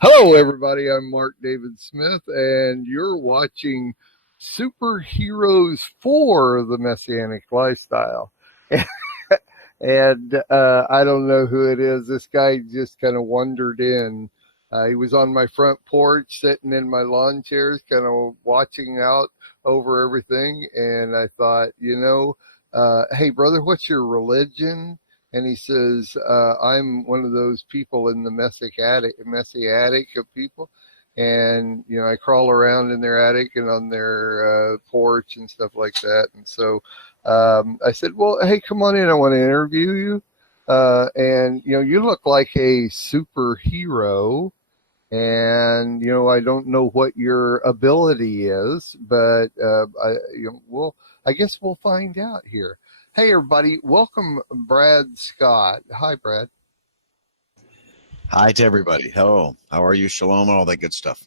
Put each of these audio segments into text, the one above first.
Hello, everybody. I'm Mark David Smith, and you're watching Superheroes for the Messianic Lifestyle. And I don't know who it is. This guy just kind of wandered in. He was on my front porch, sitting in my lawn chairs, kind of watching out over everything. And I thought, hey, brother, what's your religion? And he says, I'm one of those people in the messy attic of people. And, I crawl around in their attic and on their porch and stuff like that. And so I said, well, hey, come on in. I want to interview you. And, you look like a superhero. And, I don't know what your ability is, but I guess we'll find out here. Hey, everybody. Welcome, Brad Scott. Hi, Brad. Hi to everybody. Hello. How are you? Shalom and all that good stuff.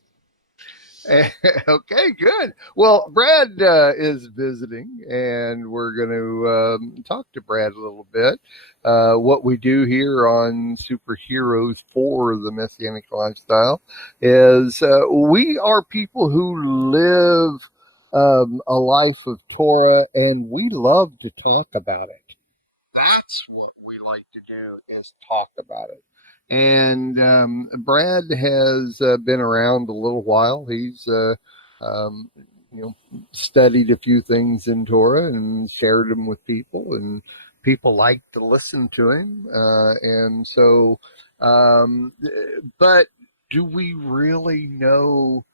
Okay, good. Well, Brad is visiting, and we're going to talk to Brad a little bit. What we do here on Superheroes for the Messianic Lifestyle is we are people who live a life of Torah, and we love to talk about it. That's what we like to do is talk about it. And Brad has been around a little while. He's um, studied a few things in Torah and shared them with people, and people like to listen to him. And so, um, but do we really know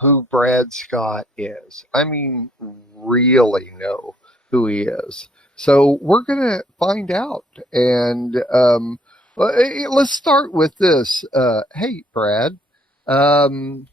who Brad Scott is? I mean, really know who he is. So we're going to find out. And let's start with this. Hey, Brad, um,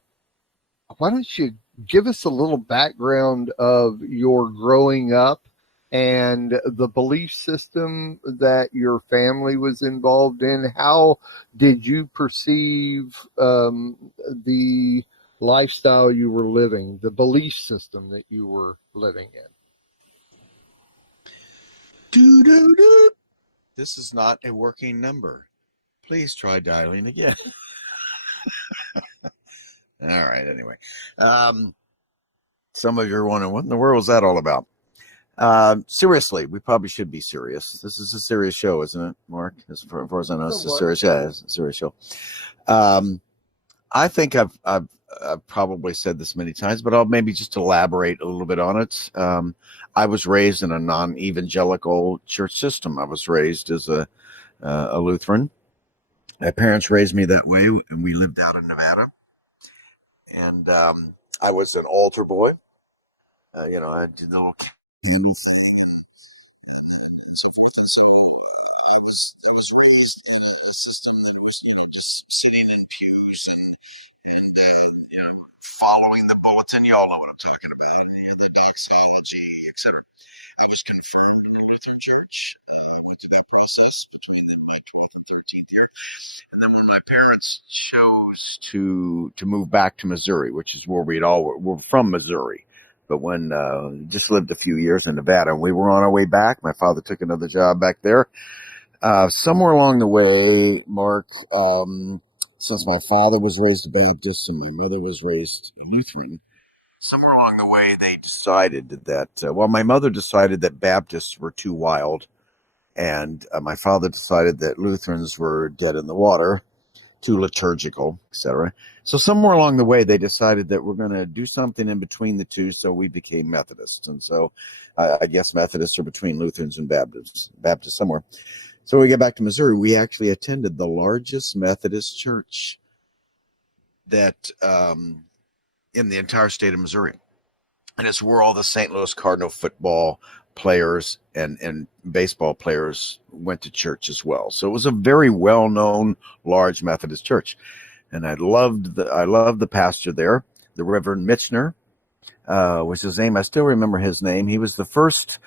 why don't you give us a little background of your growing up and the belief system that your family was involved in? How did you perceive the lifestyle you were living, the belief system that you were living in? Doo doo doo. This is not a working number. Please try dialing again. All right. Anyway, um, some of you are wondering what in the world is that all about. Seriously, we probably should be serious. This is a serious show, isn't it, Mark? As far as I know, it's a serious, yeah, it's a serious show. Um, I think I've probably said this many times, but I'll maybe just elaborate a little bit on it. I was raised in a non-evangelical church system. I was raised as a Lutheran. My parents raised me that way, and we lived out in Nevada. And I was an altar boy. I did the little candy sitting in pews and following the bulletin. Y'all know what I'm talking about. The doxology, etc. I was confirmed in a Lutheran church. Went through that process between my 12th and 13th year. And then when my parents chose to move back to Missouri, which is where we're from Missouri, but when just lived a few years in Nevada, and we were on our way back. My father took another job back there. Somewhere along the way, Mark, since my father was raised Baptist and my mother was raised Lutheran, somewhere along the way they decided that, my mother decided that Baptists were too wild, and my father decided that Lutherans were dead in the water, too liturgical, etc. So somewhere along the way, they decided that we're going to do something in between the two, so we became Methodists. And so I guess Methodists are between Lutherans and Baptists somewhere. So when we get back to Missouri, we actually attended the largest Methodist church that in the entire state of Missouri. And it's where all the St. Louis Cardinal football players and baseball players went to church as well. So it was a very well-known large Methodist church. And I loved the pastor there, the Reverend Michener, was his name. I still remember his name. He was the first,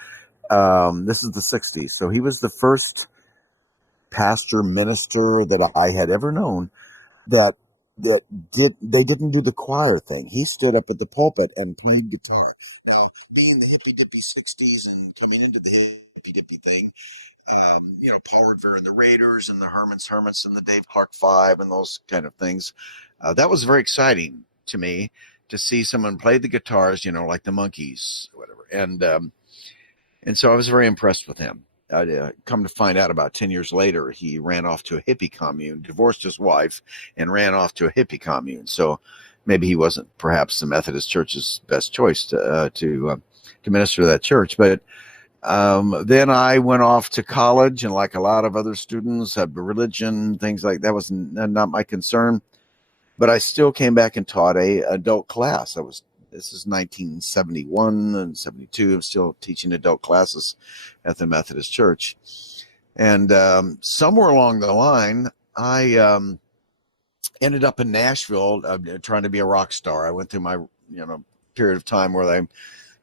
this is the 60s, so he was the first pastor minister that I had ever known that they didn't do the choir thing. He stood up at the pulpit and played guitar. Now, being the hippy dippy 60s and coming into the hippy dippy thing, Paul Revere and the Raiders and the Herman's Hermits and the Dave Clark Five and those kind of things. That was very exciting to me to see someone play the guitars, like the Monkees, or whatever. And so I was very impressed with him. Come to find out about 10 years later, he ran off to a hippie commune, divorced his wife, and ran off to a hippie commune. So maybe he wasn't perhaps the Methodist Church's best choice to minister to that church. But then I went off to college, and like a lot of other students, religion, things like that was not my concern. But I still came back and taught a adult class. This is 1971 and 72. I'm still teaching adult classes at the Methodist Church. And somewhere along the line, I ended up in Nashville trying to be a rock star. I went through my period of time where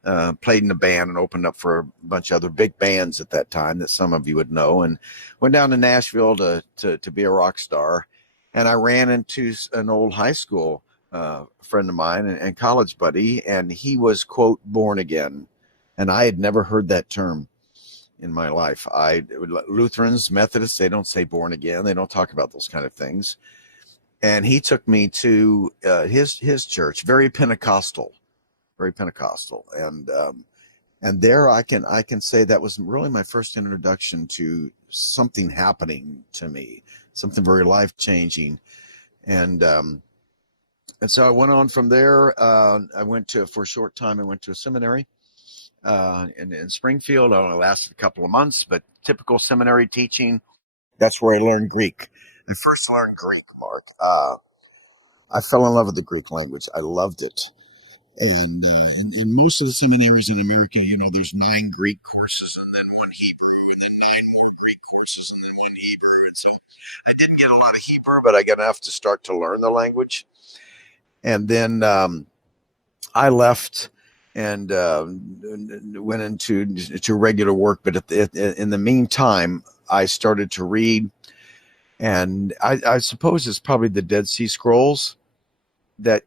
I played in a band and opened up for a bunch of other big bands at that time that some of you would know, and went down to Nashville to be a rock star. And I ran into an old high school friend of mine and college buddy, and he was, quote, born again. And I had never heard that term in my life. Lutherans, Methodists, they don't say born again. They don't talk about those kind of things. And he took me to his church, very Pentecostal. And there I can say that was really my first introduction to something happening to me, something very life changing. And so I went on from there. For a short time, I went to a seminary in Springfield. It only lasted a couple of months, but typical seminary teaching. That's where I learned Greek. I first learned Greek, Mark. I fell in love with the Greek language. I loved it. And in most of the seminaries in America, there's 9 Greek courses and then 1 Hebrew, and then 9 more Greek courses and then 1 Hebrew. And so I didn't get a lot of Hebrew, but I got enough to start to learn the language. And then I left and went into regular work. But in the meantime, I started to read. And I suppose it's probably the Dead Sea Scrolls that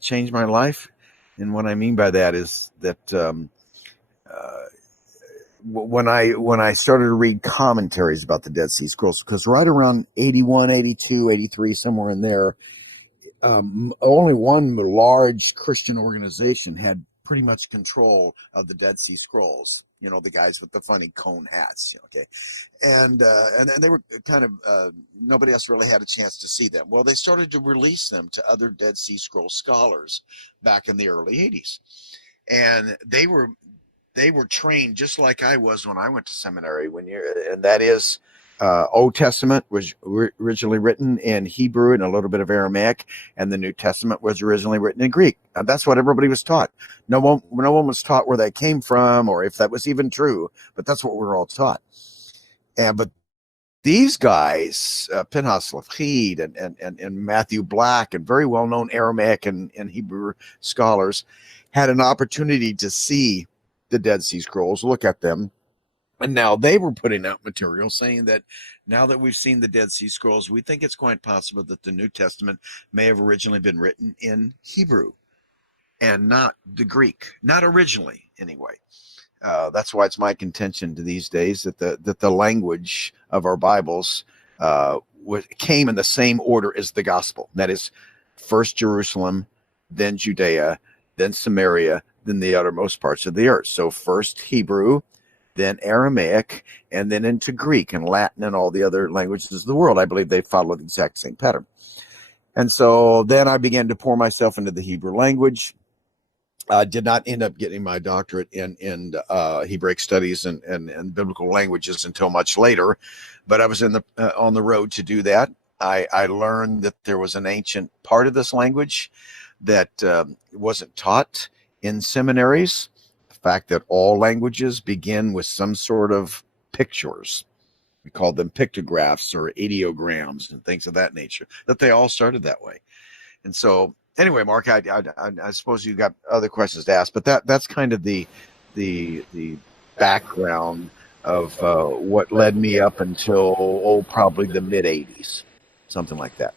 changed my life. And what I mean by that is that when I started to read commentaries about the Dead Sea Scrolls, because right around 81, 82, 83, somewhere in there, only one large Christian organization had pretty much control of the Dead Sea Scrolls. The guys with the funny cone hats. Okay, and they were kind of nobody else really had a chance to see them. Well, they started to release them to other Dead Sea Scroll scholars back in the early '80s, and they were trained just like I was when I went to seminary. And that is. Old Testament was originally written in Hebrew and a little bit of Aramaic, and the New Testament was originally written in Greek. And that's what everybody was taught. No one was taught where that came from or if that was even true, but that's what we were all taught. But these guys, Pinchas Lafid and Matthew Black, and very well-known Aramaic and Hebrew scholars, had an opportunity to see the Dead Sea Scrolls, look at them. And now they were putting out material saying that now that we've seen the Dead Sea Scrolls, we think it's quite possible that the New Testament may have originally been written in Hebrew and not the Greek, not originally anyway. That's why it's my contention to these days that the language of our Bibles came in the same order as the gospel. That is, first Jerusalem, then Judea, then Samaria, then the uttermost parts of the earth. So first Hebrew, then Aramaic, and then into Greek and Latin and all the other languages of the world. I believe they follow the exact same pattern. And so then I began to pour myself into the Hebrew language. I did not end up getting my doctorate in Hebraic studies and biblical languages until much later, but I was on the road to do that. I learned that there was an ancient part of this language that wasn't taught in seminaries. Fact that all languages begin with some sort of pictures. We call them pictographs or ideograms and things of that nature, that they all started that way. And so anyway, Mark, I suppose you got other questions to ask, but that's kind of the background of what led me up until probably the mid 80s, something like that.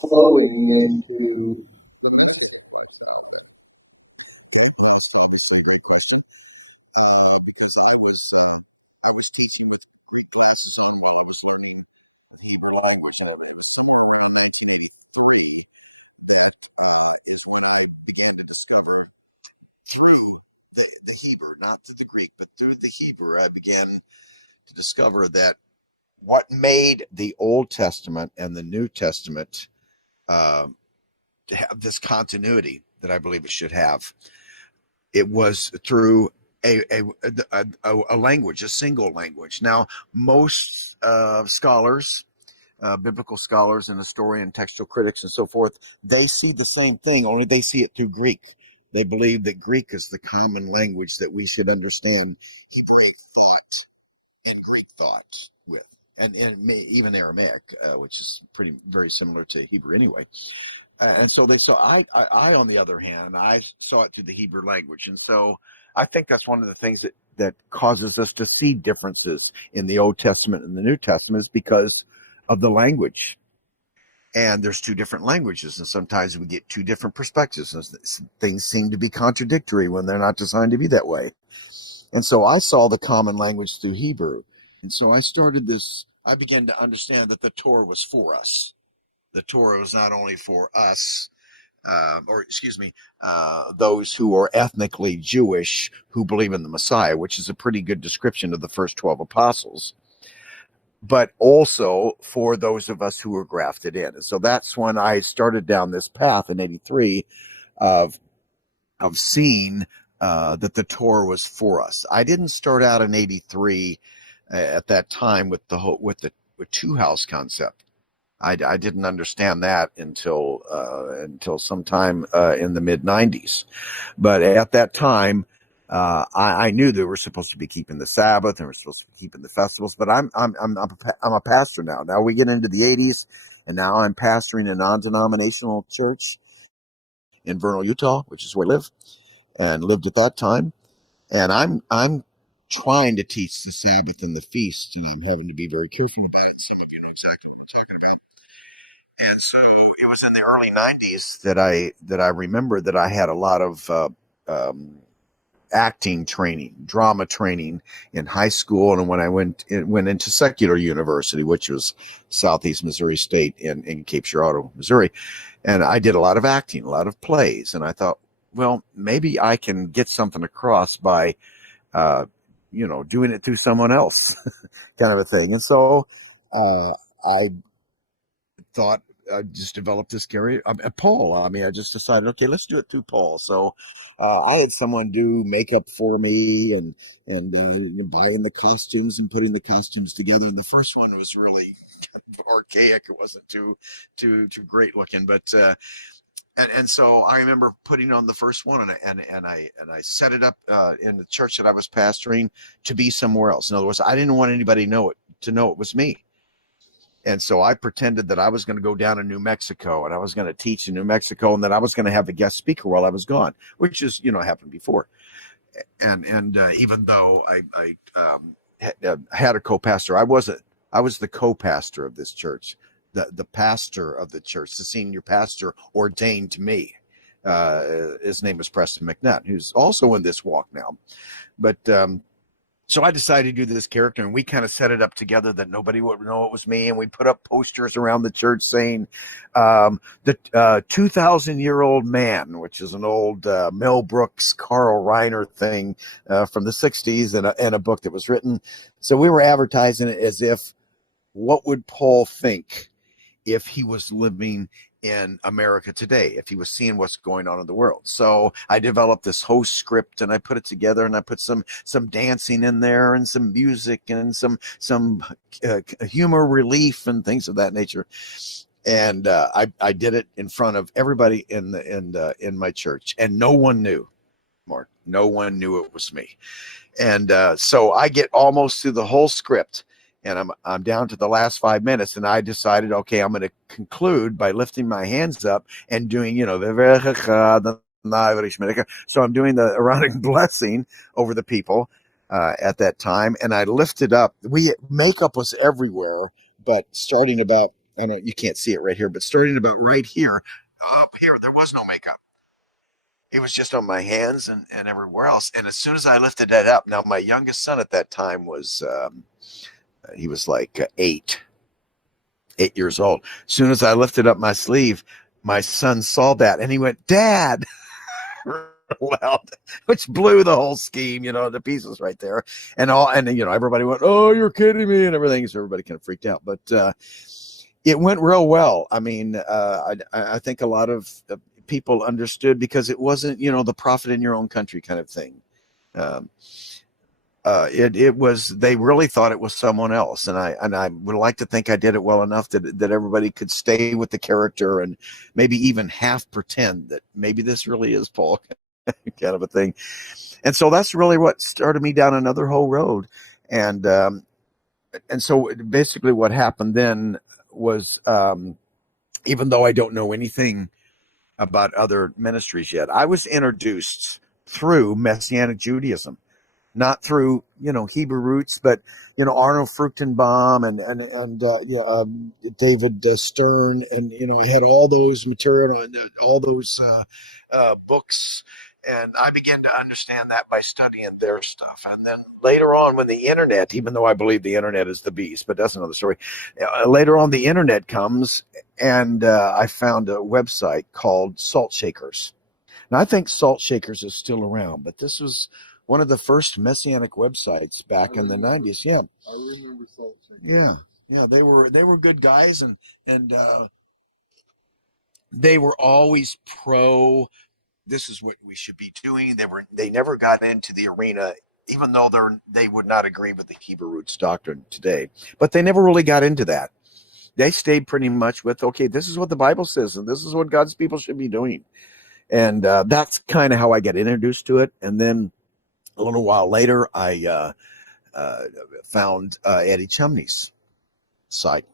flowing into was teaching with Greek classes on when I was learning Hebrew language, and I was is when I began to discover through the Hebrew, not through the Greek, but through the Hebrew, I began to discover that what made the Old Testament and the New Testament uh, to have this continuity that I believe it should have, it was through a language, a single language. Now, most scholars, biblical scholars and historian, textual critics, and so forth, they see the same thing, only they see it through Greek. They believe that Greek is the common language that we should understand Hebraic thought and Greek thought with, and even Aramaic, which is pretty very similar to Hebrew anyway. And so they saw. On the other hand, I saw it through the Hebrew language, and so I think that's one of the things that causes us to see differences in the Old Testament and the New Testament is because of the language. And there's two different languages, and sometimes we get two different perspectives, and things seem to be contradictory when they're not designed to be that way. And so I saw the common language through Hebrew, and so I started this. I began to understand that the Torah was for us. The Torah was not only for us, or excuse me, those who are ethnically Jewish who believe in the Messiah, which is a pretty good description of the first 12 apostles, but also for those of us who were grafted in. And so that's when I started down this path in '83 of seeing that the Torah was for us. I didn't start out in '83 at that time with the two house concept. I didn't understand that until sometime in the mid '90s. But at that time, I knew that we're supposed to be keeping the Sabbath and we're supposed to be keeping the festivals. But I'm a pastor now. Now we get into the '80s, and now I'm pastoring a non-denominational church in Vernal, Utah, which is where I live and lived at that time. And I'm trying to teach the Sabbath and the feast, and I'm having to be very careful about it. Some of you know exactly what I'm talking about. And so it was in the early '90s that I remember that I had a lot of acting training, drama training in high school, and when I went into secular university, which was Southeast Missouri State in Cape Girardeau, Missouri, and I did a lot of acting, a lot of plays, and I thought, well, maybe I can get something across by uh, doing it through someone else, kind of a thing. And so I thought I just developed this career. Paul. I mean, I just decided, okay, let's do it through Paul. So I had someone do makeup for me and buying the costumes and putting the costumes together. And the first one was really kind of archaic. It wasn't too great looking, but and so I remember putting on the first one, and I set it up in the church that I was pastoring to be somewhere else. In other words, I didn't want anybody to know it was me. And so I pretended that I was going to go down to New Mexico and I was going to teach in New Mexico, and that I was going to have the guest speaker while I was gone, which is, happened before. And even though I had a co-pastor, I was the co-pastor of this church, the pastor of the church, the senior pastor ordained to me. His name is Preston McNutt, who's also in this walk now. But so I decided to do this character, and we kind of set it up together that nobody would know it was me. And we put up posters around the church saying, the 2,000-year-old man, which is an old Mel Brooks, Carl Reiner thing from the 60s, and a book that was written. So we were advertising it as if, what would Paul think if he was living in America today, if he was seeing what's going on in the world? So I developed this whole script and I put it together, and I put some dancing in there and some music and some humor relief and things of that nature. And I did it in front of everybody in my church, and no one knew. Mark, no one knew it was me. And so I get almost through the whole script, and I'm down to the last 5 minutes, and I decided, okay, I'm going to conclude by lifting my hands up and doing, so I'm doing the Aaronic blessing over the people at that time, and I lifted up. Makeup was everywhere, but starting about, I know you can't see it right here, but starting about right here, up here, there was no makeup. It was just on my hands and everywhere else. And as soon as I lifted that up, now my youngest son at that time was, he was like 8 years old. As soon as I lifted up my sleeve, my son saw that and he went, "Dad," loud, which blew the whole scheme, to pieces right there. And everybody went, "Oh, you're kidding me," and everything. So everybody kind of freaked out, but it went real well. I mean, I think a lot of people understood because it wasn't, the prophet in your own country kind of thing. It was, they really thought it was someone else. And I would like to think I did it well enough that everybody could stay with the character and maybe even half pretend that maybe this really is Paul, kind of a thing. And so that's really what started me down another whole road. And so basically what happened then was, even though I don't know anything about other ministries yet, I was introduced through Messianic Judaism, not through, Hebrew roots, but, Arnold Fruchtenbaum and David Stern. And, I had all those material and all those books. And I began to understand that by studying their stuff. And then later on, when the internet, even though I believe the internet is the beast, but that's another story. Later on, the internet comes, and I found a website called Salt Shakers. Now, I think Salt Shakers is still around, but this was one of the first Messianic websites back in the 90s. Yeah. I remember Salt Shakers. Yeah. Yeah, they were good guys, and they were always pro, this is what we should be doing. They never got into the arena, even though they would not agree with the Hebrew roots doctrine today. But they never really got into that. They stayed pretty much with, okay, this is what the Bible says, and this is what God's people should be doing. And that's kind of how I got introduced to it. And then a little while later, I found Eddie Chumney's site,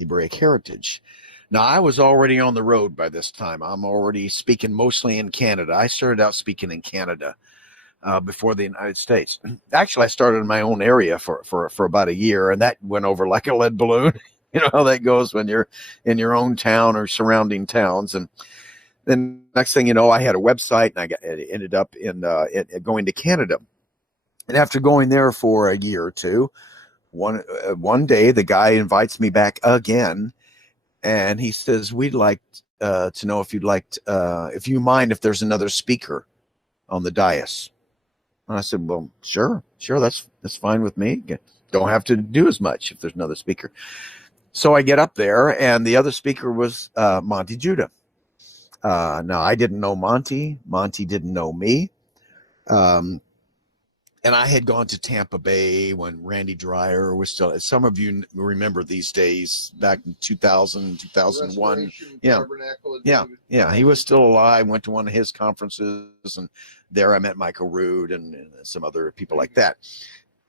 Hebraic Heritage. Now, I was already on the road by this time. I'm already speaking mostly in Canada. I started out speaking in Canada before the United States. Actually, I started in my own area for about a year, and that went over like a lead balloon. You know how that goes when you're in your own town or surrounding towns. And then next thing you know, I had a website, and ended up in going to Canada. And after going there for a year or two, one day the guy invites me back again. And he says, "We'd like to know if if you mind if there's another speaker on the dais." And I said, "Well, sure, that's fine with me. Don't have to do as much if there's another speaker." So I get up there, and the other speaker was Monty Judah. Now, I didn't know Monty. Monty didn't know me. And I had gone to Tampa Bay when Randy Dreyer was still, some of you remember these days, back in 2000, 2001. Yeah. He was still alive, went to one of his conferences, and there I met Michael Rood and some other people like that.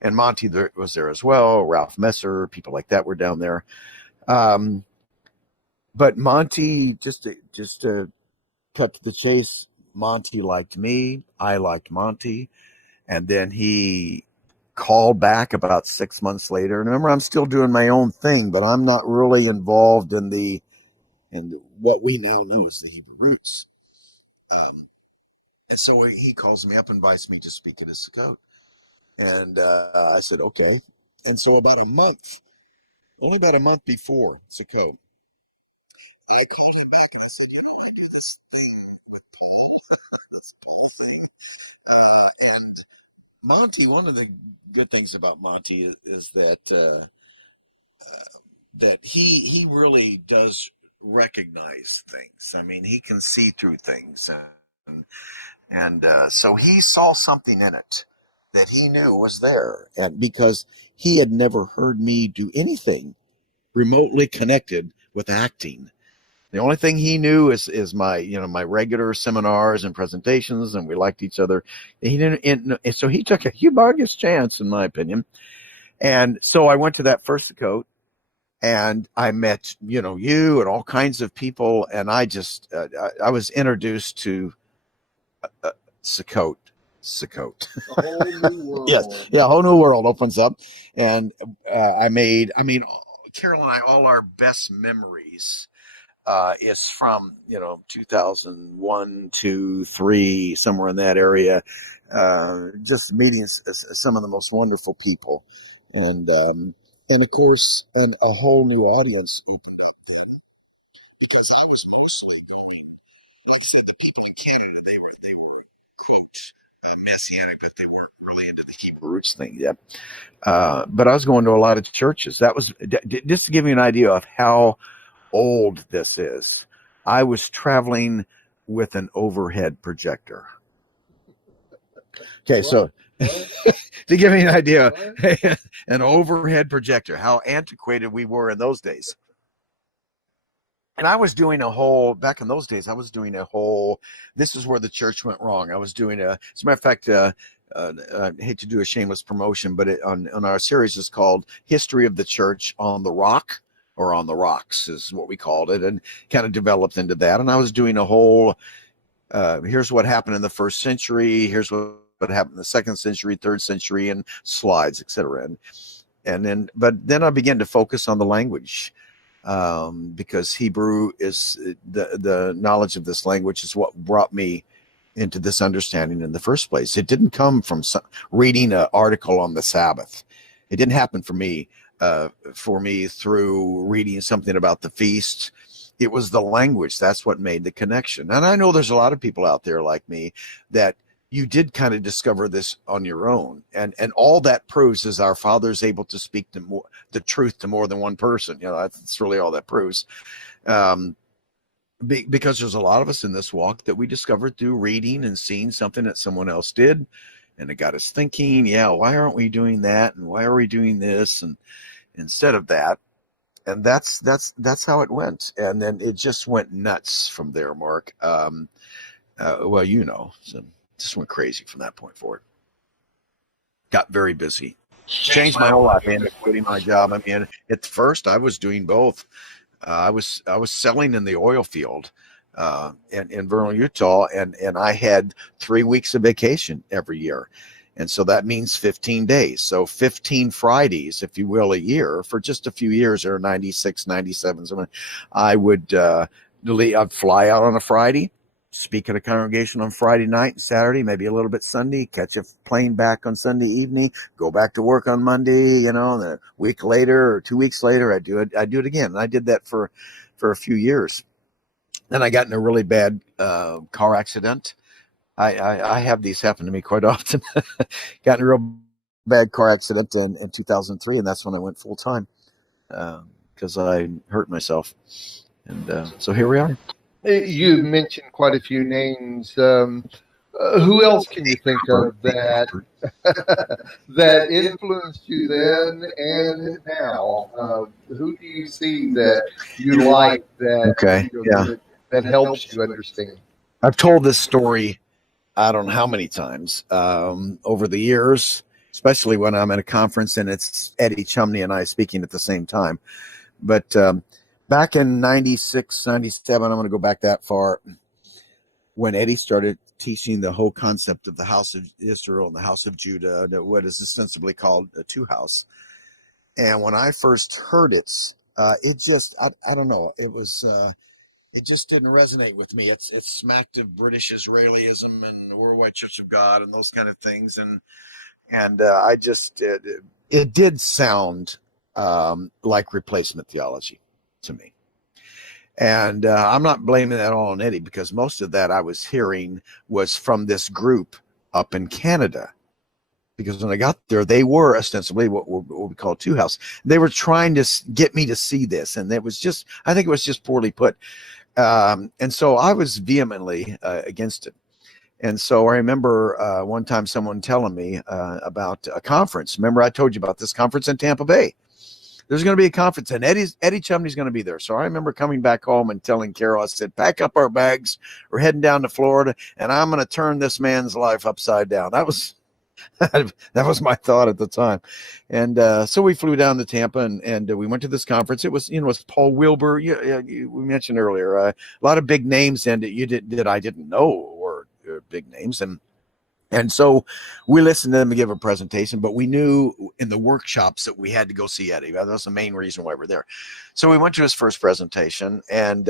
And Monty was there as well, Ralph Messer, people like that were down there. But Monty, just to cut to the chase, Monty liked me. I liked Monty. And then he called back about 6 months later. And remember, I'm still doing my own thing, but I'm not really involved in what we now know as the Hebrew roots. And so he calls me up and invites me to speak at his Sukkot. And I said, okay. And so only about a month before Sukkot, I called him back and I said, I do this thing with Paul, this Paul thing. And Monty, one of the good things about Monty is that that he really does recognize things. I mean, he can see through things, and so he saw something in it that he knew was there, and because he had never heard me do anything remotely connected with acting. The only thing he knew is my my regular seminars and presentations, and we liked each other. He didn't, so he took a humongous chance, in my opinion. And so I went to that first Sukkot, and I met you and all kinds of people, and I just I was introduced to Sukkot. A whole new world. Yes, yeah, a whole new world opens up, and Carol and I, all our best memories is from 2001, 2, 3, somewhere in that area. Just meeting some of the most wonderful people, and of course, and a whole new audience. Because I was also, like I said, the people in Canada, they were messianic, but they weren't really into the Hebrew roots thing yet. But I was going to a lot of churches. That was just to give you an idea of how old this is. I was traveling with an overhead projector. Okay, so to give you an idea, an overhead projector, how antiquated we were in those days. And I was doing back in those days, I was doing this is where the church went wrong. I was doing as a matter of fact, I hate to do a shameless promotion, but on our series is called History of the Church on the Rock, or on the Rocks is what we called it, and kind of developed into that. And I was doing here's what happened in the first century, here's what happened in the second century, third century, and slides, etc. But then I began to focus on the language, because Hebrew is the knowledge of this language is what brought me into this understanding in the first place. It didn't come from reading an article on the Sabbath. It didn't happen for me through reading something about the feast. It was the language. That's what made the connection. And I know there's a lot of people out there like me that you did kind of discover this on your own. And all that proves is our Father's able to speak the truth to more than one person. That's really all that proves. Because there's a lot of us in this walk that we discovered through reading and seeing something that someone else did. And it got us thinking, why aren't we doing that? And why are we doing this? And instead of that, and that's how it went. And then it just went nuts from there, Mark. So just went crazy from that point forward. Got very busy. Changed my whole life, and quitting my job. I mean, at first I was doing both. I was selling in the oil field in Vernal, Utah, and I had 3 weeks of vacation every year. And so that means 15 days. So 15 Fridays, if you will, a year for just a few years, or 96, 97. So I'd fly out on a Friday, speak at a congregation on Friday night and Saturday, maybe a little bit Sunday, catch a plane back on Sunday evening, go back to work on Monday, and a week later or 2 weeks later, I'd do it again. And I did that for a few years. Then I got in a really bad car accident. I have these happen to me quite often. Got in a real bad car accident in 2003, and that's when I went full time because I hurt myself. And so here we are. You mentioned quite a few names. Who else can you think of that influenced you then and now? Who do you see that you like that helps you understand? I've told this story, I don't know how many times over the years, especially when I'm at a conference and it's Eddie Chumney and I speaking at the same time. But back in 96, 97, I'm going to go back that far, when Eddie started teaching the whole concept of the house of Israel and the house of Judah, what is ostensibly called a two house. And when I first heard it, it just, I don't know, it just didn't resonate with me. It smacked of British Israelism and Worldwide Church of God and those kind of things. And I just, it did sound like replacement theology to me. And I'm not blaming that all on Eddie, because most of that I was hearing was from this group up in Canada. Because when I got there, they were ostensibly what we call two house. They were trying to get me to see this. And it was just, I think it was just poorly put. And so I was vehemently against it. And so I remember one time someone telling me about a conference. Remember, I told you about this conference in Tampa Bay. There's going to be a conference, and Eddie Chumney's going to be there. So I remember coming back home and telling Carol, I said, pack up our bags. We're heading down to Florida, and I'm going to turn this man's life upside down. That was my thought at the time. And so we flew down to Tampa, and we went to this conference. It was, it was Paul Wilbur. We mentioned earlier, a lot of big names, and I didn't know were big names. And And so we listened to them give a presentation, but we knew in the workshops that we had to go see Eddie. That was the main reason why we're there. So we went to his first presentation. And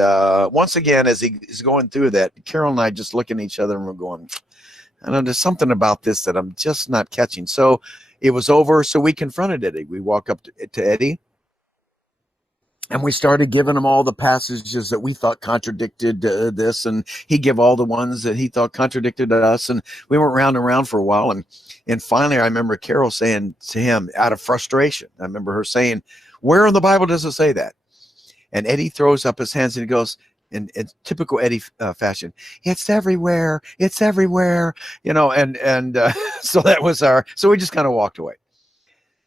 once again, as he's going through that, Carol and I just looking at each other and we're going, I know there's something about this that I'm just not catching. So it was over. So we confronted Eddie. We walk up to Eddie. And we started giving him all the passages that we thought contradicted this, and he gave all the ones that he thought contradicted us. And we went round and round for a while. And finally, I remember Carol saying to him out of frustration, I remember her saying, where in the Bible does it say that? And Eddie throws up his hands and he goes, in typical Eddie fashion, it's everywhere. It's everywhere. You know, and so that was so we just kind of walked away.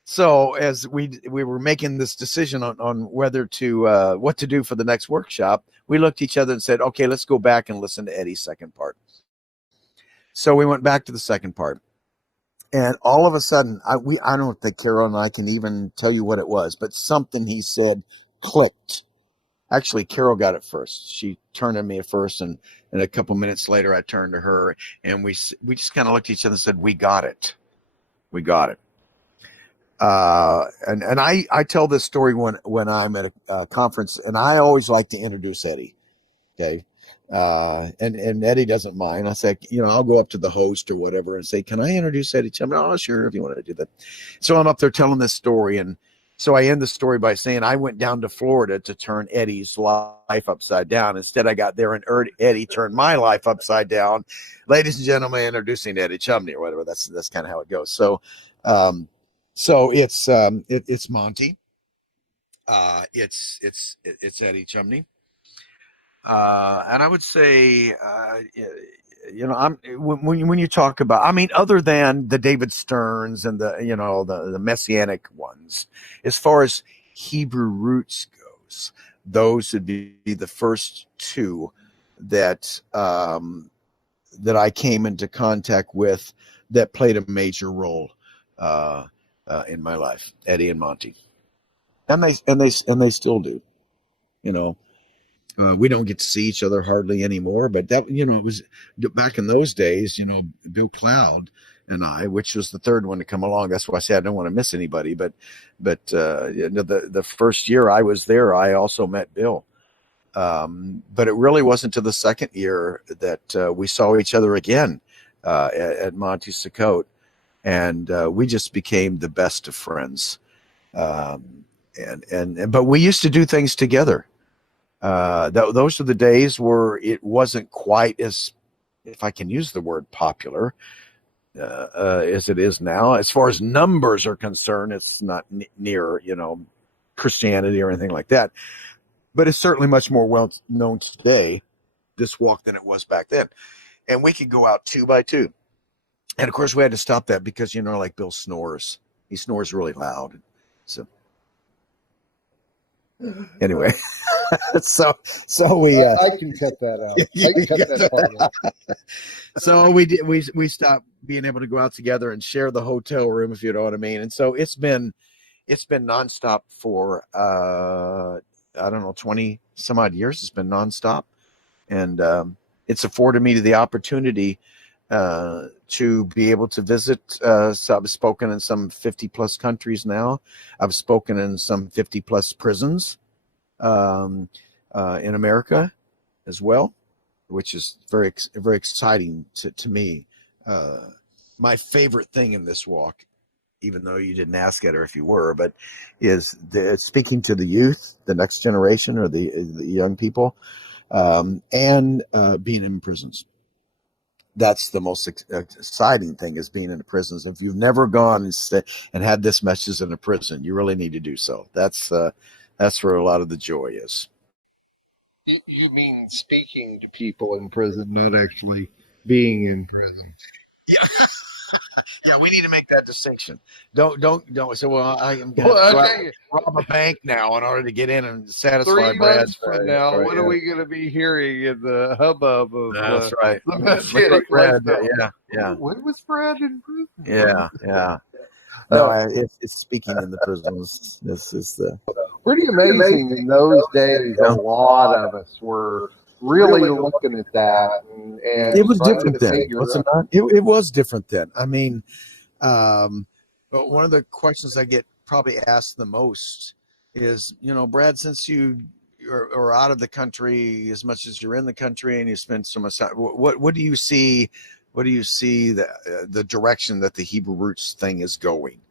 So as we were making this decision on whether to what to do for the next workshop, we looked at each other and said, okay, let's go back and listen to Eddie's second part. So we went back to the second part. And all of a sudden, I don't think Carol and I can even tell you what it was, but something he said clicked. Actually, Carol got it first. She turned to me at first, and a couple minutes later, I turned to her, and we just kind of looked at each other and said, we got it. We got it. And I tell this story when I'm at a conference, and I always like to introduce Eddie. Okay. And Eddie doesn't mind. I say, I'll go up to the host or whatever and say, can I introduce Eddie? I'm not sure if you want to do that. So I'm up there telling this story. And so I end the story by saying I went down to Florida to turn Eddie's life upside down. Instead, I got there and Eddie turned my life upside down. Ladies and gentlemen, introducing Eddie Chumney or whatever. That's kind of how it goes. So it's Monty. It's Eddie Chumney. And I would say, when you talk about, other than the David Stearns and the Messianic ones, as far as Hebrew roots goes, those would be the first two that I came into contact with that played a major role in my life, Eddie and Monty, and they still do. We don't get to see each other hardly anymore, but that, it was back in those days, Bill Cloud and I, which was the third one to come along. That's why I say I don't want to miss anybody, but the first year I was there, I also met Bill. But it really wasn't to the second year that we saw each other again at Monty Sakote. And we just became the best of friends. But we used to do things together. Those are the days where it wasn't quite as, if I can use the word popular, as it is now. As far as numbers are concerned, it's not near, Christianity or anything like that. But it's certainly much more well known today, this walk, than it was back then. And we could go out 2 by 2. And of course, we had to stop that because, like Bill snores. He snores really loud. So anyway, so we. I can cut that out. I can cut that part out. So we stopped being able to go out together and share the hotel room, if you know what I mean. And so it's been nonstop for I don't know, 20 some odd years. It's been nonstop, and it's afforded me the opportunity to be able to visit. So I've spoken in some 50 plus countries now. I've spoken in some 50 plus prisons in America as well, which is very, very exciting to me. My favorite thing in this walk, even though you didn't ask it or if you were, but is speaking to the youth, the next generation, or the young people, and being in prisons. That's the most exciting thing, is being in the prisons. If you've never gone and had this message in a prison, you really need to do so. That's where a lot of the joy is. You mean speaking to people in prison, not actually being in prison? Yeah. Yeah, we need to make that distinction. Don't. So, well, I am going to rob a bank now in order to get in and satisfy 3 Brad. months from now, what are we going to be hearing in the hubbub of That's right. the Messianic Brad, lifestyle? yeah. When was Brad in prison? Yeah. No, it's speaking in the prisons. This is the pretty amazing. In those days, a lot of us were really looking at that and It was trying different to then, figure was it out. not? It was different then. I mean, but one of the questions I get probably asked the most is, Brad, since are out of the country as much as you're in the country, and you spend so much time, what do you see? What do you see the direction that the Hebrew roots thing is going?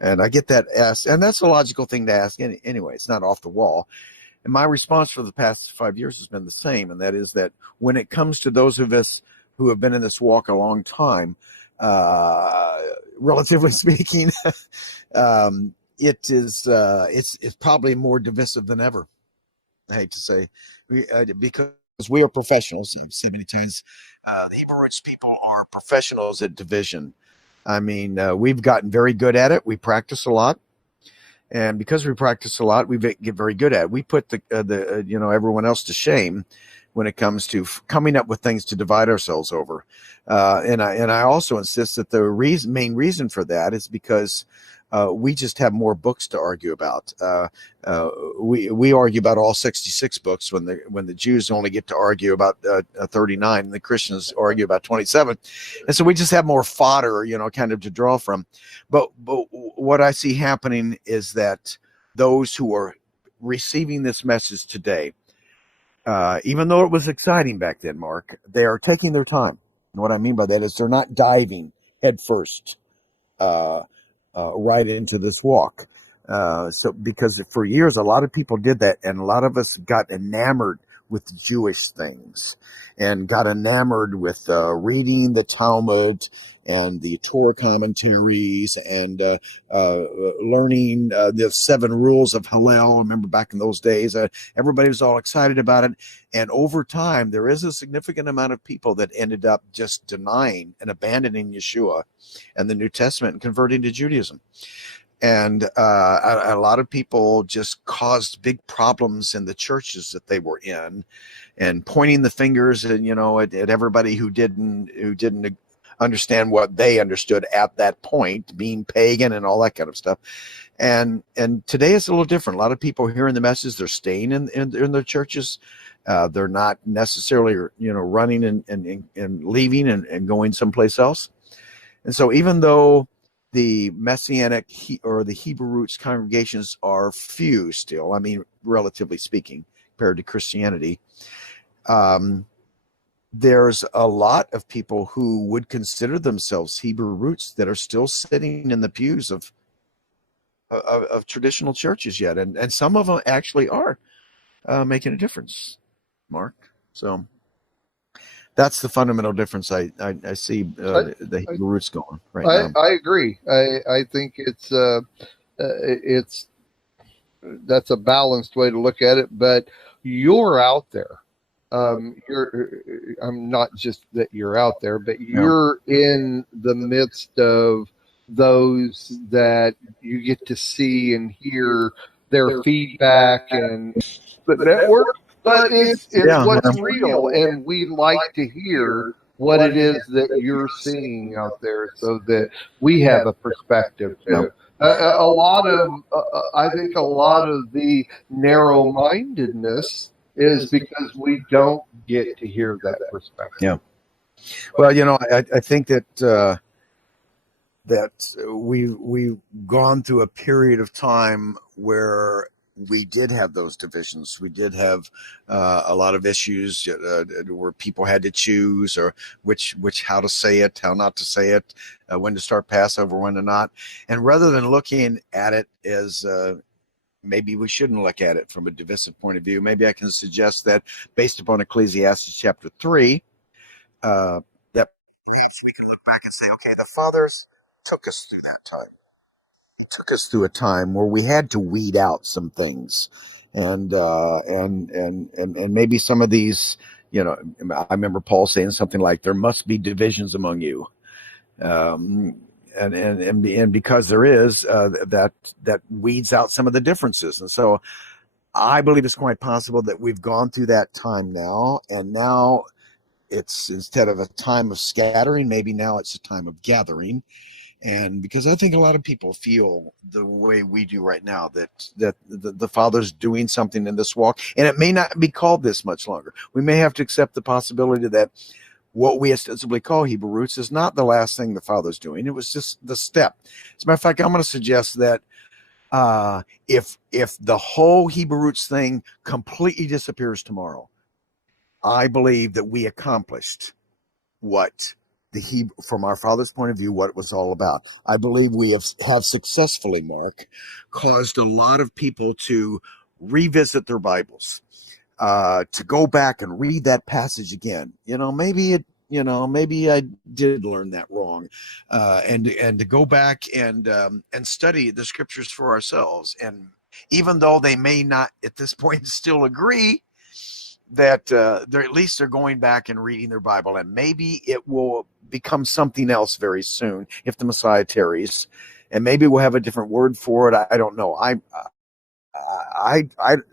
And I get that asked, and that's a logical thing to ask anyway. It's not off the wall. And my response for the past 5 years has been the same, and that is that when it comes to those of us who have been in this walk a long time, relatively speaking, it's probably more divisive than ever. I hate to say, because we are professionals. I've said many times, the Hebrew roots people are professionals at division. I mean, we've gotten very good at it. We practice a lot. And because we practice a lot, we get very good at it. We put everyone else to shame when it comes to coming up with things to divide ourselves over. And I also insist that the main reason for that is because we just have more books to argue about. We argue about all 66 books when the Jews only get to argue about 39, and the Christians argue about 27. And so we just have more fodder, kind of to draw from. But what I see happening is that those who are receiving this message today, even though it was exciting back then, Mark, they are taking their time. And what I mean by that is they're not diving headfirst right into this walk. So because for years, a lot of people did that, and a lot of us got enamored with Jewish things and got enamored with reading the Talmud and the Torah commentaries and learning the 7 rules of Hillel. I remember back in those days, everybody was all excited about it. And over time, there is a significant amount of people that ended up just denying and abandoning Yeshua and the New Testament and converting to Judaism. And a lot of people just caused big problems in the churches that they were in, and pointing the fingers at everybody who didn't understand what they understood at that point, being pagan and all that kind of stuff. And today it's a little different. A lot of people hearing the message, they're staying in their churches. They're not necessarily running and leaving and going someplace else. And so even though the Messianic or the Hebrew roots congregations are few still, I mean, relatively speaking, compared to Christianity, there's a lot of people who would consider themselves Hebrew roots that are still sitting in the pews of traditional churches yet. And some of them actually are making a difference, Mark. So that's the fundamental difference I see the Hebrew roots going right now. I agree. I think it's that's a balanced way to look at it. But you're out there. I'm not just that you're out there, but you're in the midst of those that you get to see and hear their feedback and the network. But it's what's real, and we like to hear what it is that you're seeing out there, so that we have a perspective too. A lot of, I think, a lot of the narrow-mindedness is because we don't get to hear that perspective. Yeah. Well, I think that we've gone through a period of time where we did have those divisions. We did have a lot of issues where people had to choose, or which how to say it, how not to say it, when to start Passover, when to not. And rather than looking at it as maybe we shouldn't look at it from a divisive point of view, maybe I can suggest that based upon Ecclesiastes chapter 3, that we can look back and say, okay, the fathers took us through that time. Took us through a time where we had to weed out some things, and maybe some of these, I remember Paul saying something like, "There must be divisions among you," and because there is, that weeds out some of the differences. And so I believe it's quite possible that we've gone through that time now, and now it's, instead of a time of scattering, maybe now it's a time of gathering. And because I think a lot of people feel the way we do right now, that the Father's doing something in this walk, and it may not be called this much longer. We may have to accept the possibility that what we ostensibly call Hebrew roots is not the last thing the Father's doing. It was just the step. As a matter of fact, I'm going to suggest that if the whole Hebrew roots thing completely disappears tomorrow, I believe that we accomplished what the Hebrew, from our Father's point of view, what it was all about. I believe we have successfully, Mark, caused a lot of people to revisit their Bibles, to go back and read that passage again. Maybe I did learn that wrong, and to go back and study the scriptures for ourselves. And even though they may not at this point still agree, that they're at least they're going back and reading their Bible, and maybe it will become something else very soon if the Messiah tarries, and maybe we'll have a different word for it. I don't know. I a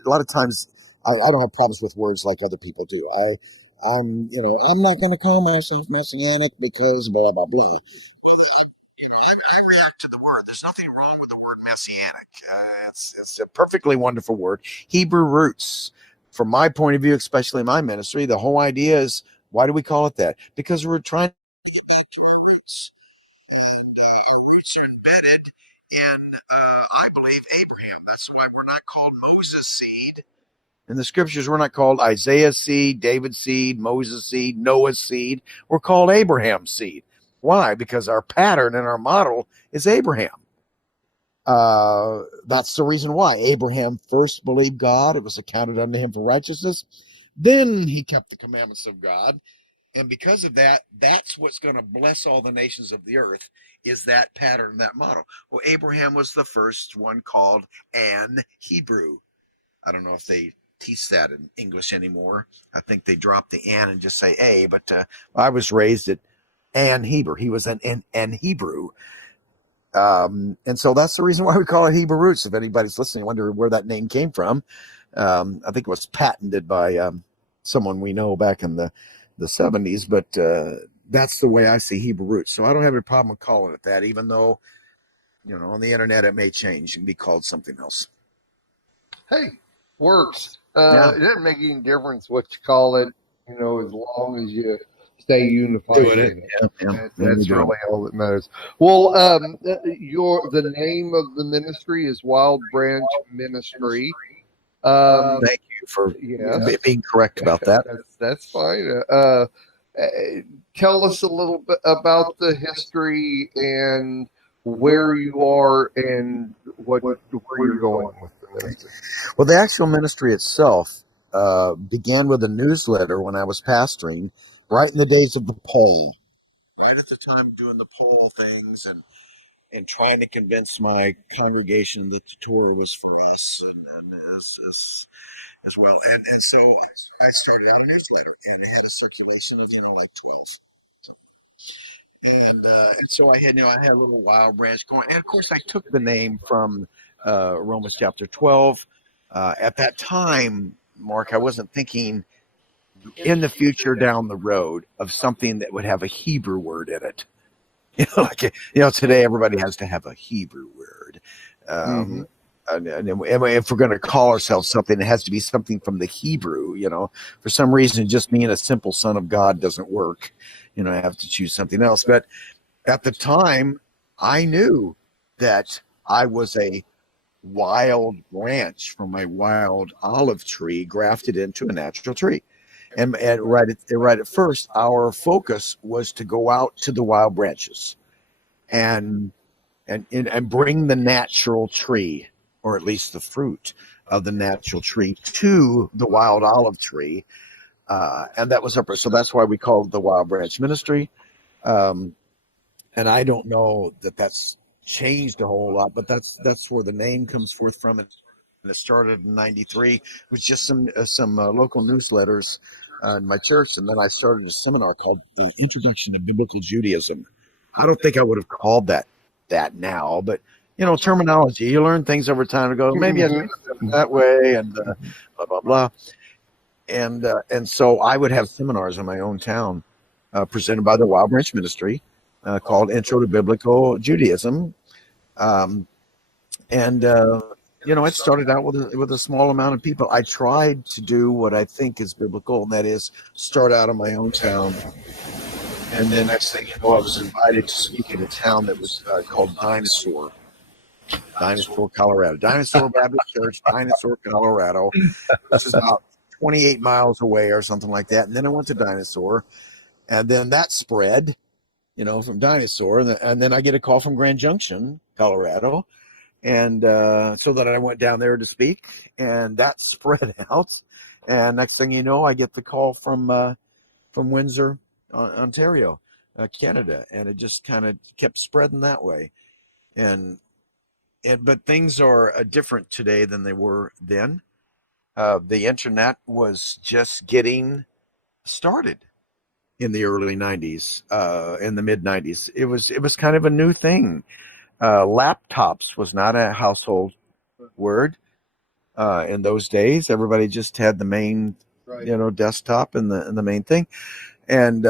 lot of times I don't have problems with words like other people do. I'm not going to call myself messianic because blah blah blah. To the word, there's nothing wrong with the word messianic. It's a perfectly wonderful word. Hebrew roots. From my point of view, especially in my ministry, the whole idea is, why do we call it that? Because we're trying to roots are embedded in, I believe, Abraham. That's why we're not called Moses' seed. In the scriptures, we're not called Isaiah's seed, David's seed, Moses' seed, Noah's seed. We're called Abraham's seed. Why? Because our pattern and our model is Abraham. That's the reason why Abraham first believed God. It was accounted unto him for righteousness. Then he kept the commandments of God. And because of that, that's what's going to bless all the nations of the earth, is that pattern, that model. Well, Abraham was the first one called an Hebrew. I don't know if they teach that in English anymore. I think they drop the an and just say a, but I was raised at an Hebrew. He was an Hebrew. And so that's the reason why we call it Hebrew roots. If anybody's listening, I wonder where that name came from. I think it was patented by someone we know back in the 70s, but that's the way I see Hebrew roots. So I don't have any problem with calling it that, even though, on the internet it may change and be called something else. Hey, works. Yeah. It doesn't make any difference what you call it, as long as you stay unified in it. Yeah. That's really all that matters. Well, the name of the ministry is Wild Branch Ministry. Thank you for being correct about that. That's fine. Tell us a little bit about the history and where you are and where you're going with the ministry. Well, the actual ministry itself began with a newsletter when I was pastoring, right in the days of the poll. Right at the time doing the poll things and trying to convince my congregation that the Torah was for us and as well. And so I started out a newsletter and it had a circulation of, like 12. And so I had a little Wild Branch going. And of course I took the name from Romans chapter 12. At that time, Mark, I wasn't thinking in the future down the road of something that would have a Hebrew word in it. Today everybody has to have a Hebrew word. And if we're going to call ourselves something, it has to be something from the Hebrew. For some reason, just being a simple son of God doesn't work. I have to choose something else. But at the time, I knew that I was a wild branch from a wild olive tree grafted into a natural tree. And right at first, our focus was to go out to the wild branches and bring the natural tree, or at least the fruit of the natural tree, to the wild olive tree. And that was our, so that's why we called it the Wild Branch Ministry. And I don't know that that's changed a whole lot, but that's where the name comes forth from. And it started in '93 with just some local newsletters in my church, and then I started a seminar called The Introduction to Biblical Judaism. I don't think I would have called that now, but terminology, you learn things over time and go, maybe I meant it that way, and blah blah blah. And so I would have seminars in my own town presented by the Wild Branch Ministry, called Intro to Biblical Judaism. And it started out with a small amount of people. I tried to do what I think is biblical, and that is start out in my own town. And then next thing you know, I was invited to speak in a town that was called Dinosaur, Colorado. Dinosaur Baptist Church, Dinosaur, Colorado. This is about 28 miles away or something like that. And then I went to Dinosaur, and then that spread, from Dinosaur. And then I get a call from Grand Junction, Colorado. And so that I went down there to speak, and that spread out. And next thing you know, I get the call from Windsor, Ontario, Canada, and it just kind of kept spreading that way. But things are different today than they were then. The internet was just getting started in the early 90s, in the mid 90s. It was kind of a new thing. Laptops was not a household word in those days. Everybody just had the main, desktop and the main thing, and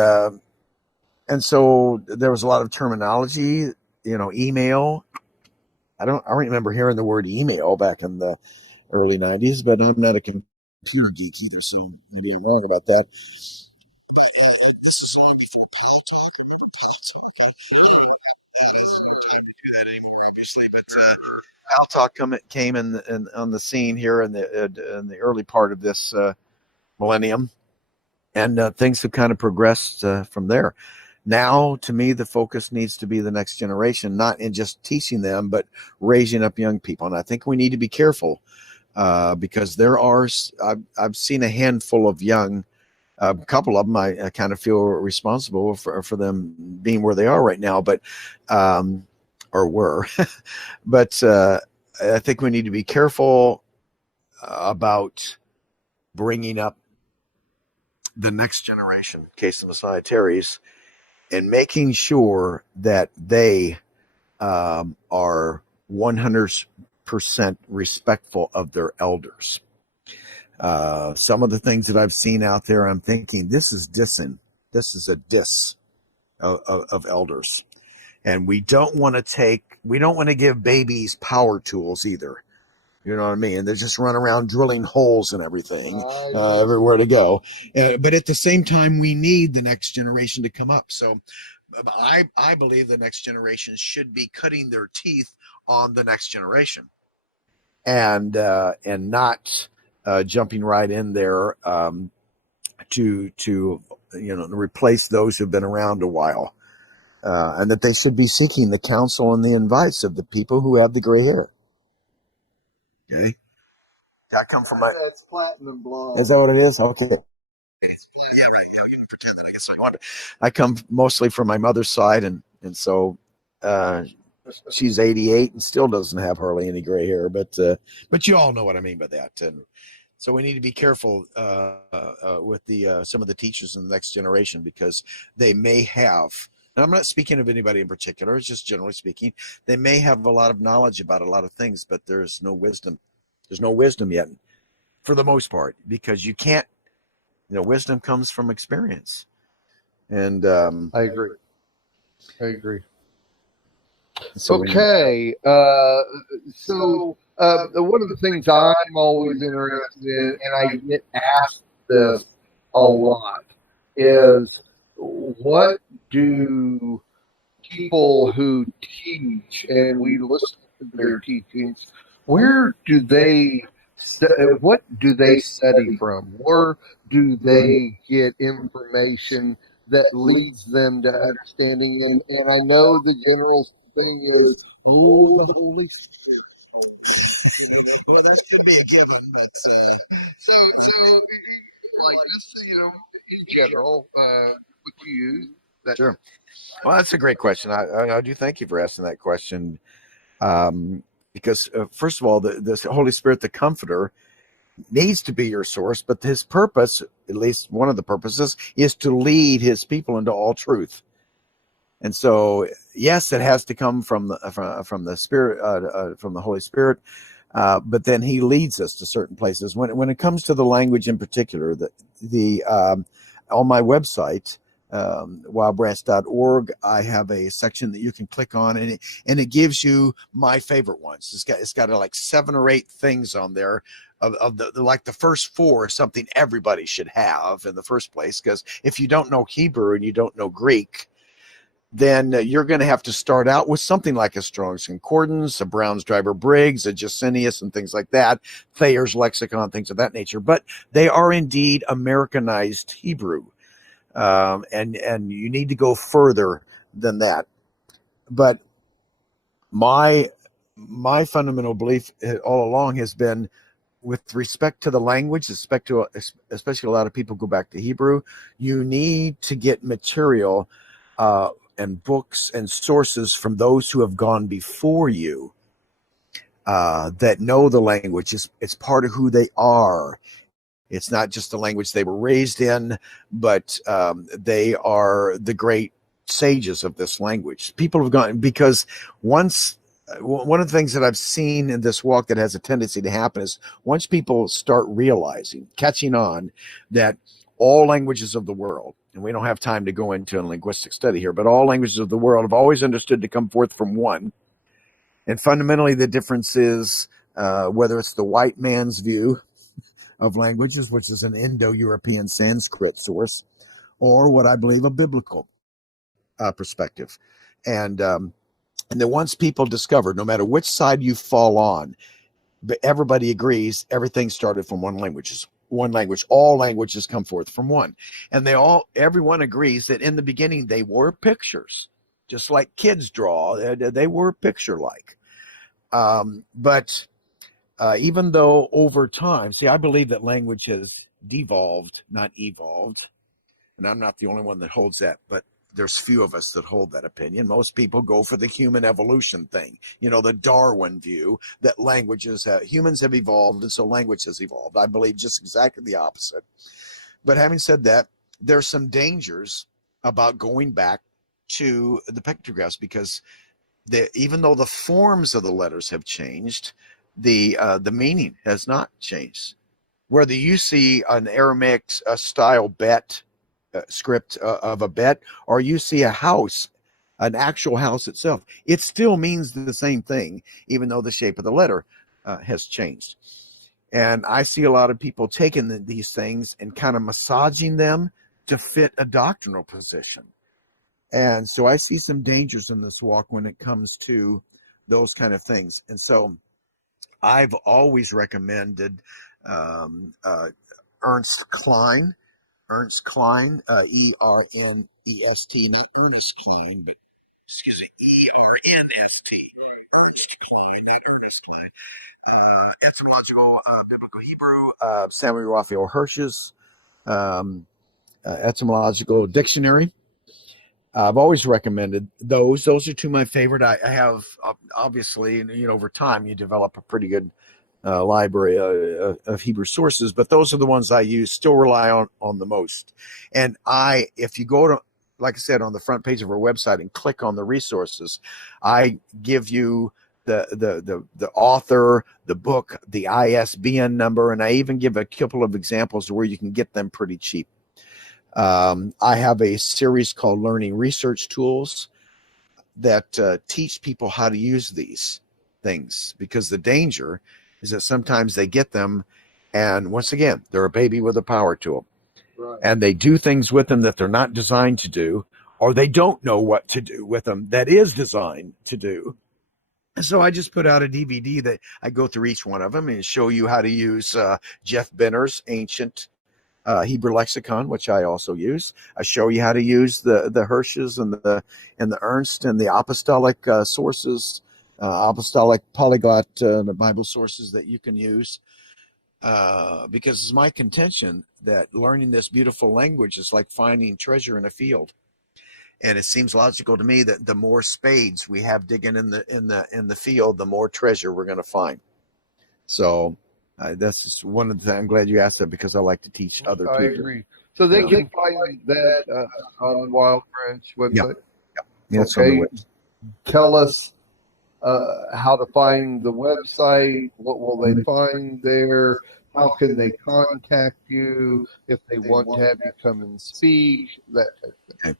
so there was a lot of terminology. Email. I don't remember hearing the word email back in the early 90s, but I'm not a computer geek either, so maybe I'm wrong about that. Altalk came in on the scene here in the early part of this millennium, and things have kind of progressed from there. Now, to me, the focus needs to be the next generation, not in just teaching them, but raising up young people. And I think we need to be careful because I've seen a handful of young, a couple of them I kind of feel responsible for them being where they are right now, but or were, but I think we need to be careful about bringing up the next generation, in case the Messiah tarries, and making sure that they are 100% respectful of their elders. Some of the things that I've seen out there, I'm thinking this is dissing. This is a diss of elders. And we don't want to give babies power tools either. You know what I mean? They just run around drilling holes and everything everywhere to go. But at the same time, we need the next generation to come up. So I believe the next generation should be cutting their teeth on the next generation, and not jumping right in there to replace those who've been around a while. And that they should be seeking the counsel and the advice of the people who have the gray hair. Okay. I come from That's platinum blonde. Is that what it is? Okay. I come mostly from my mother's side, and so she's 88 and still doesn't have hardly any gray hair. But you all know what I mean by that. And so we need to be careful with some of the teachers in the next generation, because they may have. And I'm not speaking of anybody in particular, it's just generally speaking. They may have a lot of knowledge about a lot of things, but there's no wisdom. There's no wisdom yet, for the most part, because you can't, wisdom comes from experience. And I agree. So okay. So one of the things I'm always interested in, and I get asked this a lot, is what do people who teach, and we listen to their teachings, what do they study from? Where do they get information that leads them to understanding? And I know the general thing is, the Holy Spirit. Well, that could be a given, but so like this, in general, would you use that? Sure. Well, that's a great question. I do thank you for asking that question, because first of all, the Holy Spirit, the Comforter, needs to be your source, but his purpose, at least one of the purposes, is to lead his people into all truth. And so, yes, it has to come from the Spirit, from the Holy Spirit, but then he leads us to certain places. When it comes to the language in particular, the on my website, wildbranch.org. I have a section that you can click on, and it gives you my favorite ones. It's got like 7 or 8 things on there of the like the first 4 is something everybody should have in the first place, because if you don't know Hebrew and you don't know Greek, then you're going to have to start out with something like a Strong's Concordance, a Brown's Driver Briggs, a Gesenius, and things like that, Thayer's Lexicon, things of that nature. But they are indeed Americanized Hebrew, and you need to go further than that. But my fundamental belief all along has been, with respect to the language, especially a lot of people go back to Hebrew, you need to get material and books and sources from those who have gone before you, that know the language. It's part of who they are. It's not just the language they were raised in, but they are the great sages of this language. People have gone, because one of the things that I've seen in this walk that has a tendency to happen is, once people start realizing, catching on, that all languages of the world, and we don't have time to go into a linguistic study here, but all languages of the world have always understood to come forth from one. And fundamentally, the difference is whether it's the white man's view of languages, which is an Indo-European Sanskrit source, or what I believe a biblical perspective. And then once people discover, no matter which side you fall on, but everybody agrees everything started from one language. All languages come forth from one. And everyone agrees that in the beginning they were pictures, just like kids draw. They were picture-like. But even though over time, I believe that language has devolved, not evolved. And I'm not the only one that holds that, but there's few of us that hold that opinion. Most people go for the human evolution thing, the Darwin view that humans have evolved, and so language has evolved. I believe just exactly the opposite. But having said that, there's some dangers about going back to the pictographs, because even though the forms of the letters have changed, the meaning has not changed. Whether you see an Aramaic style bet script of a bet, or you see a house, an actual house itself, it still means the same thing, even though the shape of the letter has changed. And I see a lot of people taking these things and kind of massaging them to fit a doctrinal position. And so I see some dangers in this walk when it comes to those kind of things. And so I've always recommended Ernst Klein, Ernst Klein, E-R-N-E-S-T, not Ernest Klein, but E-R-N-S-T, Ernst Klein, not Ernest Klein. Etymological Biblical Hebrew, Samuel Raphael Hirsch's Etymological Dictionary. I've always recommended those. Those are 2 of my favorite. I have, obviously, over time you develop a pretty good library of Hebrew sources, but those are the ones I use, still rely on the most. And if you go to, like I said, on the front page of our website and click on the resources, I give you the author, the book, the ISBN number, and I even give a couple of examples where you can get them pretty cheap. I have a series called Learning Research Tools that teach people how to use these things, because the danger is that sometimes they get them, and once again, they're a baby with a power to them. Right. And they do things with them that they're not designed to do, or they don't know what to do with them that is designed to do. And so I just put out a DVD that I go through each one of them and show you how to use Jeff Benner's Ancient Hebrew Lexicon, which I also use. I show you how to use the Hirsch's and the Ernst and the apostolic sources, apostolic polyglot the Bible sources that you can use, because it's my contention that learning this beautiful language is like finding treasure in a field. And it seems logical to me that the more spades we have digging in the field, the more treasure we're going to find. So that's just one of the things. I'm glad you asked that, because I like to teach other people. I agree. So they can find that on Wild Branch website. Yeah, okay. Tell us how to find the website. What will they find there? how can they contact you if they want to have you come and speak, that type of thing.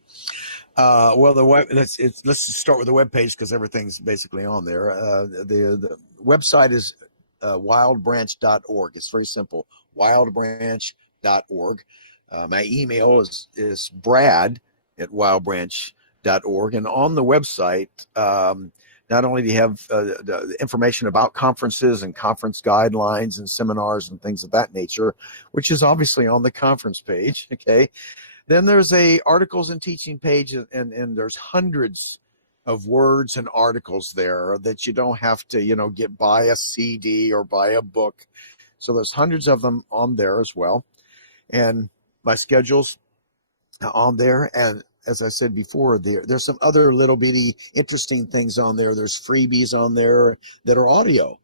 Okay. Well, let's just start with the web page because everything's basically on there. The website is wildbranch.org. It's very simple. Wildbranch.org. My email is brad@wildbranch.org, and on the website, not only do you have the information about conferences and conference guidelines and seminars and things of that nature, which is obviously on the conference page. Okay. Then there's a articles and teaching page, and there's hundreds of words and articles there that you don't have to, buy a CD or buy a book. So there's hundreds of them on there as well. And my schedule's on there. And as I said before, there's some other little bitty interesting things on there. There's freebies on there that are audio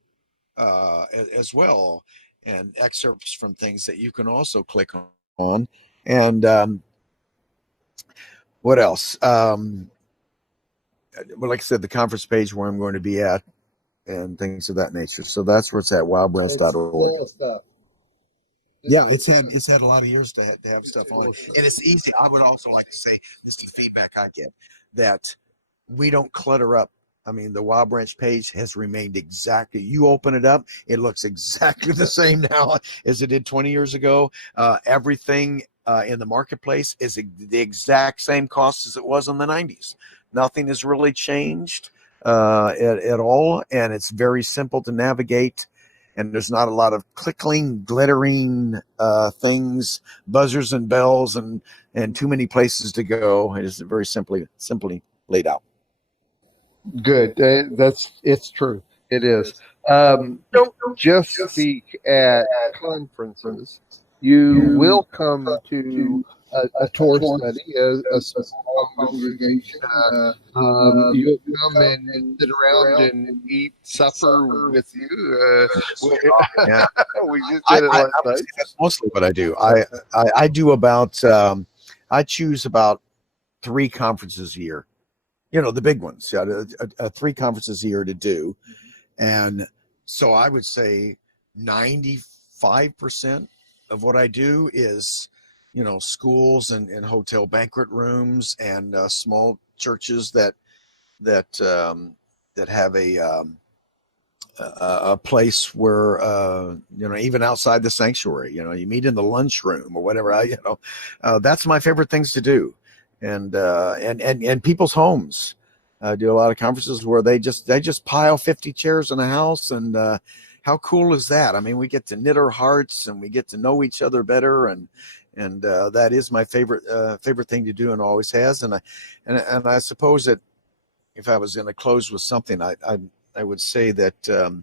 as well, and excerpts from things that you can also click on. And what else? Well, like I said, the conference page where I'm going to be at and things of that nature. So that's where it's at, wildbranch.org. Yeah, it's had a lot of years to have stuff on it. And it's easy. I would also like to say, this is the feedback I get, that we don't clutter up. I mean, the Wild Branch page has remained exactly, you open it up, it looks exactly the same now as it did 20 years ago. Everything in the marketplace is the exact same cost as it was in the 90s. Nothing has really changed at all, and it's very simple to navigate. And there's not a lot of clickling, glittering things, buzzers and bells, and too many places to go. It is very simply laid out. Good. It's true. It is. Don't just speak at conferences. You will come to a tour study, a small congregation. You'll come and sit around and eat supper with you. Yeah. We just did it last night. That's mostly what I do. I do about I choose about 3 conferences a year. The big ones. 3 conferences a year to do, and so I would say 95% of what I do is, schools and hotel banquet rooms and small churches that have a place where even outside the sanctuary, you meet in the lunchroom or whatever. That's my favorite things to do, and people's homes. I do a lot of conferences where they just pile 50 chairs in a house, and how cool is that? I mean, we get to knit our hearts and we get to know each other better, and that is my favorite thing to do, and always has. And I suppose that if I was going to close with something, I would say that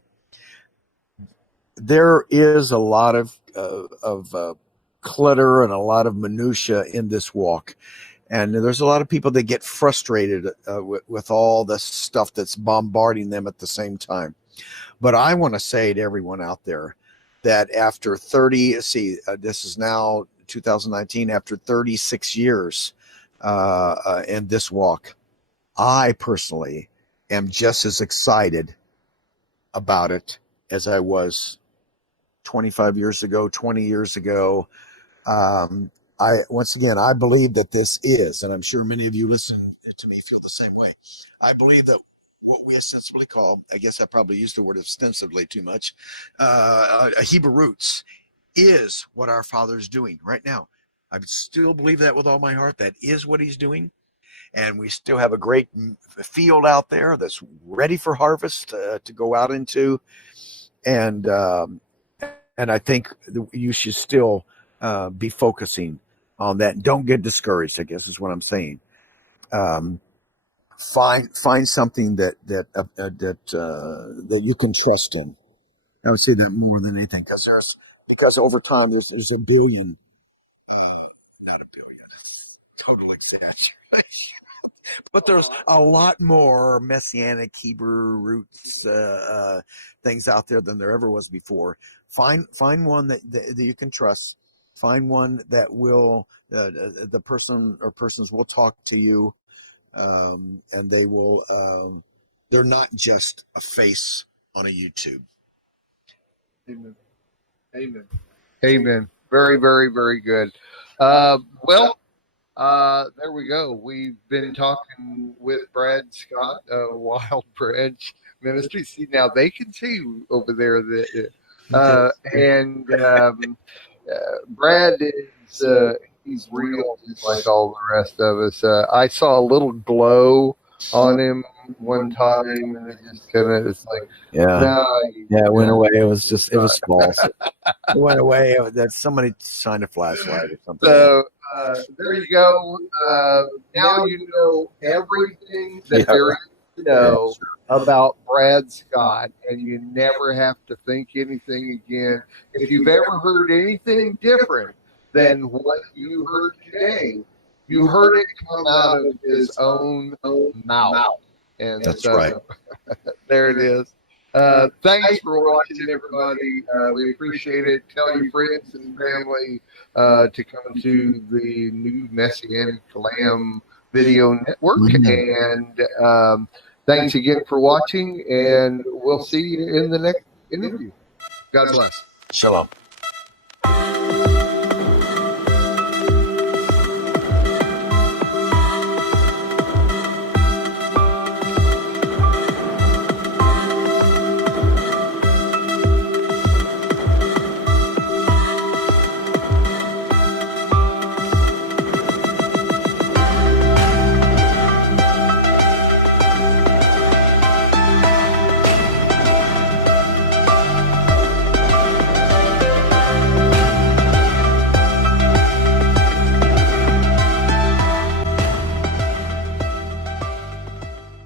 there is a lot of clutter and a lot of minutia in this walk. And there's a lot of people that get frustrated with all the stuff that's bombarding them at the same time. But I want to say to everyone out there that after this is now 2019, after 36 years in this walk, I personally am just as excited about it as I was 25 years ago, 20 years ago. Once again, I believe that this is, and I'm sure many of you listen to me feel the same way. I believe that what we ostensibly call, I guess I probably used the word ostensibly too much, Hebrew roots is what our Father is doing right now. I still believe that with all my heart. That is what he's doing. And we still have a great field out there that's ready for harvest to go out into. And I think you should still be focusing on that. Don't get discouraged, I guess is what I'm saying. Find something that you can trust in. I would say that more than anything, because over time there's a billion, not a billion, total exaggeration, but there's a lot more Messianic Hebrew roots things out there than there ever was before. Find one that you can trust. Find one that will the person or persons will talk to you, and they will. They're not just a face on a YouTube. Amen. Amen. Amen. Very, very, very good. There we go. We've been talking with Brad Scott of Wild Branch Ministry. See, now they can see over there Brad is he's real, just like all the rest of us. I saw a little glow on him one time, and it just kind of it's like, it went away. It was false. It went away. That somebody shined a flashlight or something. So there you go. Now you know everything that there is to know about Brad Scott, and you never have to think anything again. If you've ever heard anything different than what you heard today, you heard it come out of his own mouth. And that's right. There it is. Thanks for watching, everybody. We appreciate it. Tell your friends and family to come to the new Messianic Lamb Video Network. And thanks again for watching, and we'll see you in the next interview. God bless. Shalom.